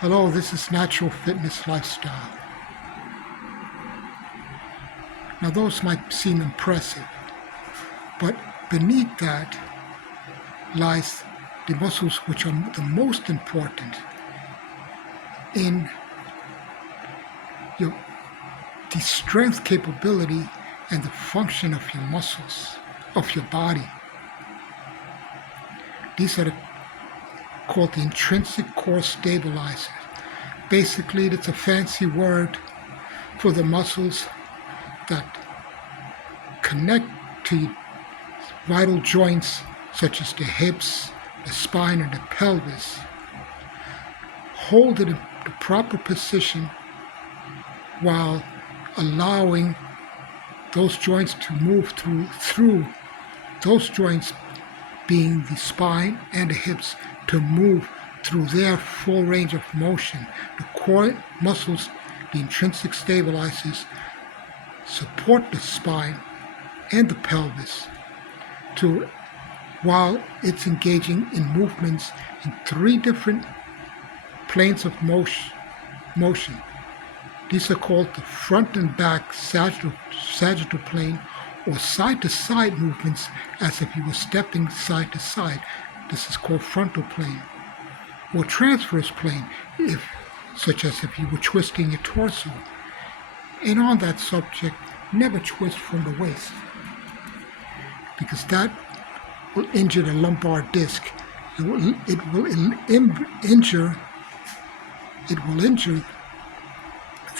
Hello, this is Natural Fitness Lifestyle. Now, those might seem impressive, but beneath that lies the muscles which are the most important in your the strength capability and the function of your muscles, of your body. These are called the intrinsic core stabilizers. Basically, it's a fancy word for the muscles that connect to vital joints such as the hips, the spine, and the pelvis. Hold it in the proper position while allowing those joints to move through those joints being the spine and the hips to move through their full range of motion. The core muscles, the intrinsic stabilizers, support the spine and the pelvis while it's engaging in movements in three different planes of motion. These are called the front and back sagittal plane, or side-to-side movements as if you were stepping side to side. This is called frontal plane. Or transverse plane, such as if you were twisting your torso. And on that subject, never twist from the waist, because that will injure the lumbar disc. It will injure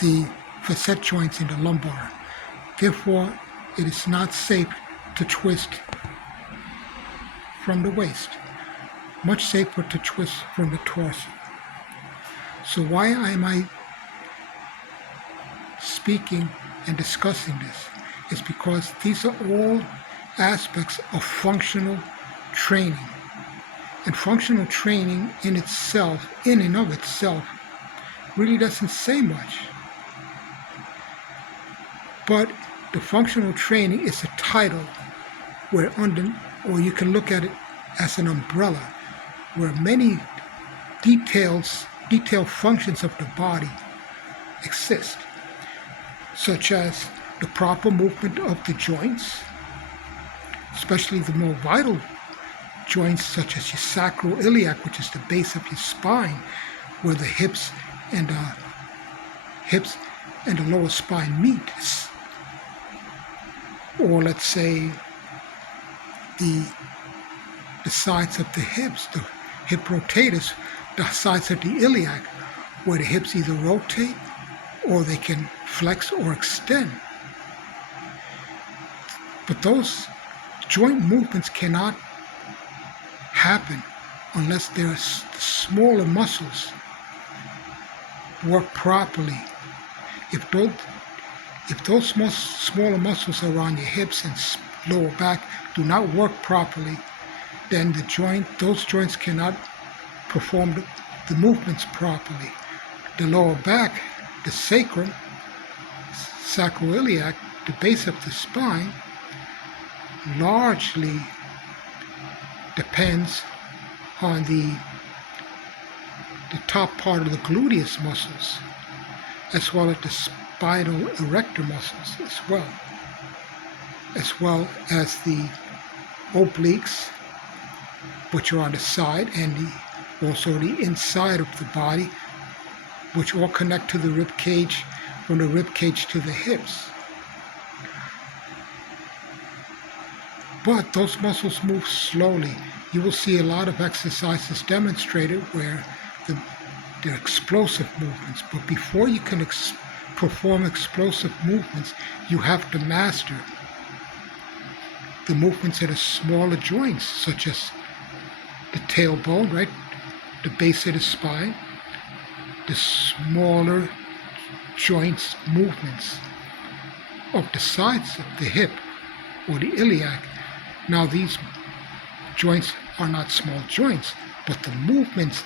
the facet joints in the lumbar. Therefore, it is not safe to twist from the waist. Much safer to twist from the torso. So why am I speaking and discussing this? Is because these are all aspects of functional training. And functional training in and of itself, really doesn't say much. But the functional training is a title or you can look at it as an umbrella, where many detailed functions of the body exist, such as the proper movement of the joints, especially the more vital joints such as your sacroiliac, which is the base of your spine, where the hips and the lower spine meet. Or let's say the sides of the hips, the hip rotators, the sides of the iliac, where the hips either rotate or they can flex or extend. But those joint movements cannot happen unless their smaller muscles work properly. If those smaller muscles around your hips and lower back do not work properly, then those joints cannot perform the movements properly. The lower back, the sacrum, sacroiliac, the base of the spine, largely depends on the top part of the gluteus muscles, as well as the spinal erector muscles as well as the obliques, which are on the side, and also the inside of the body, which all connect to the rib cage, from the rib cage to the hips. But those muscles move slowly. You will see a lot of exercises demonstrated where they're explosive movements. But before you can perform explosive movements, you have to master the movements at the smaller joints, such as the tailbone, right? The base of the spine, the smaller joints movements of the sides of the hip or the iliac. Now, these joints are not small joints, but the movements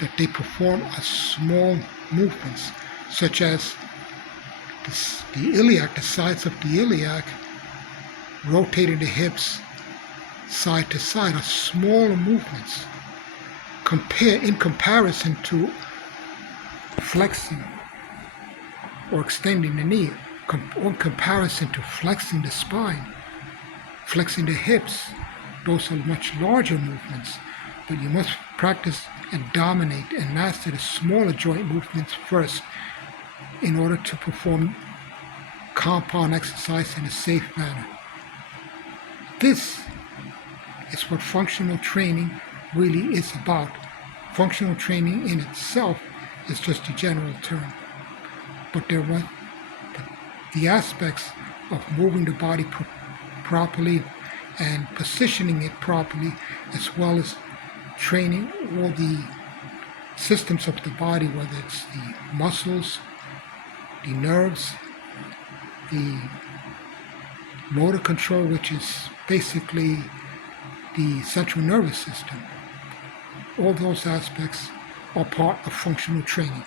that they perform are small movements, such as the iliac, the sides of the iliac, rotating the hips side to side, are smaller movements in comparison to flexing or extending the knee, in comparison to flexing the spine, flexing the hips. Those are much larger movements, but you must practice and dominate and master the smaller joint movements first in order to perform compound exercise in a safe manner. This is what functional training really is about. Functional training in itself is just a general term, but the aspects of moving the body properly and positioning it properly, as well as training all the systems of the body, whether it's the muscles, the nerves, the motor control, which is basically the central nervous system. All those aspects are part of functional training.